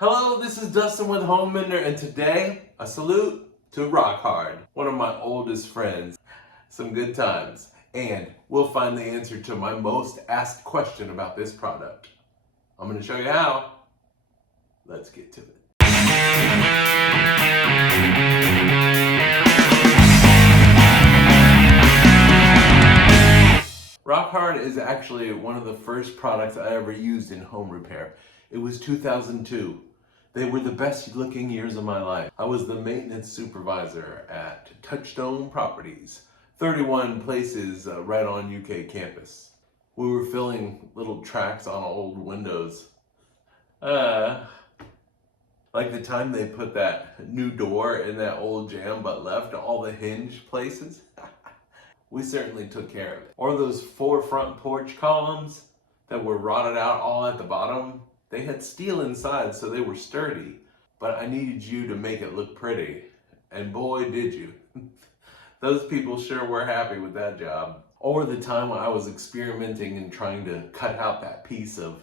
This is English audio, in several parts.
Hello, this is Dustin with Home Mender, and today, a salute to Rock Hard, one of my oldest friends. Some good times, and we'll find the answer to my most asked question about this product. I'm going to show you how. Let's get to it. Rock Hard is actually one of the first products I ever used in home repair. It was 2002. They were the best looking years of my life. I was the maintenance supervisor at Touchstone Properties, 31 places right on UK campus. We were filling little tracks on old windows. Like the time they put that new door in that old jam but left all the hinge places. We certainly took care of it. Or those 4 front porch columns that were rotted out all at the bottom. They had steel inside, so they were sturdy, but I needed you to make it look pretty. And boy, did you. Those people sure were happy with that job. Or the time when I was experimenting and trying to cut out that piece of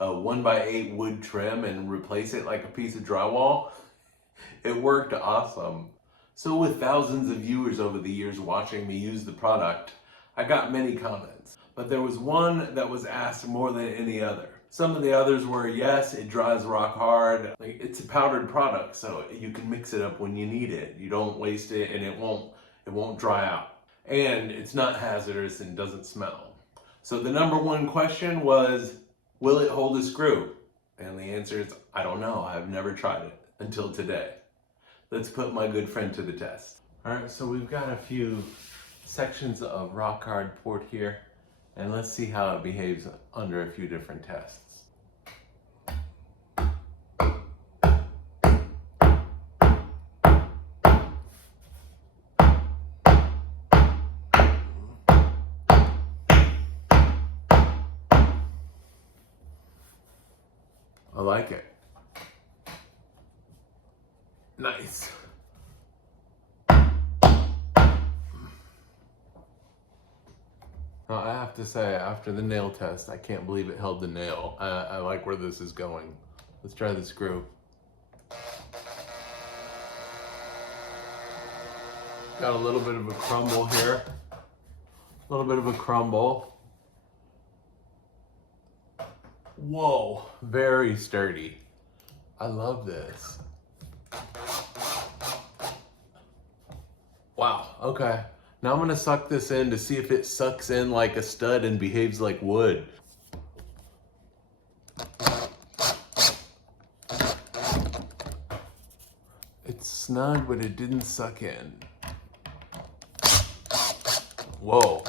1x8 wood trim and replace it like a piece of drywall. It worked awesome. So with thousands of viewers over the years watching me use the product, I got many comments. But there was one that was asked more than any other. Some of the others were, yes, it dries rock hard. Like, it's a powdered product, so you can mix it up when you need it. You don't waste it and it won't dry out. And it's not hazardous and doesn't smell. So the number one question was, will it hold a screw? And the answer is, I don't know. I've never tried it until today. Let's put my good friend to the test. All right, so we've got a few sections of rock hard port here, and let's see how it behaves under a few different tests. I like it. Nice. Now, I have to say, after the nail test, I can't believe it held the nail. I like where this is going. Let's try the screw. Got a little bit of a crumble here. A little bit of a crumble. Whoa, very sturdy. I love this. Wow, okay. Now I'm gonna suck this in to see if it sucks in like a stud and behaves like wood. It's snug, but it didn't suck in. Whoa.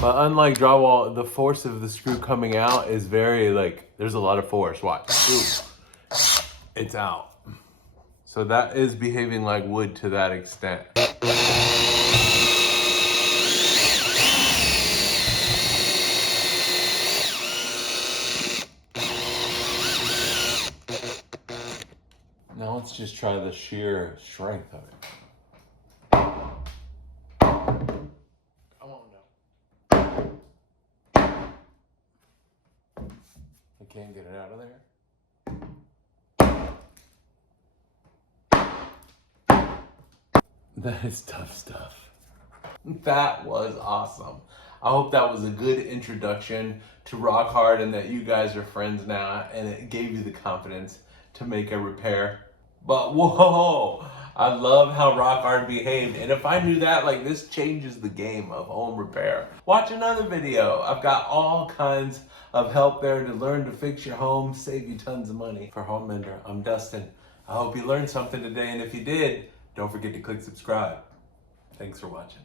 But unlike drywall, the force of the screw coming out is very, there's a lot of force. Watch. Ooh. It's out. So that is behaving like wood to that extent. Now let's just try the sheer strength of it. Come on now. I can't get it out of there. That is tough stuff. That was awesome. I hope that was a good introduction to rock hard and that you guys are friends now and it gave you the confidence to make a repair. But whoa, I love how rock hard behaved. And if I knew that, this changes the game of home repair. Watch another video. I've got all kinds of help there to learn to fix your home, save you tons of money. For Home Mender, I'm Dustin. I hope you learned something today, and if you did, don't forget to click subscribe. Thanks for watching.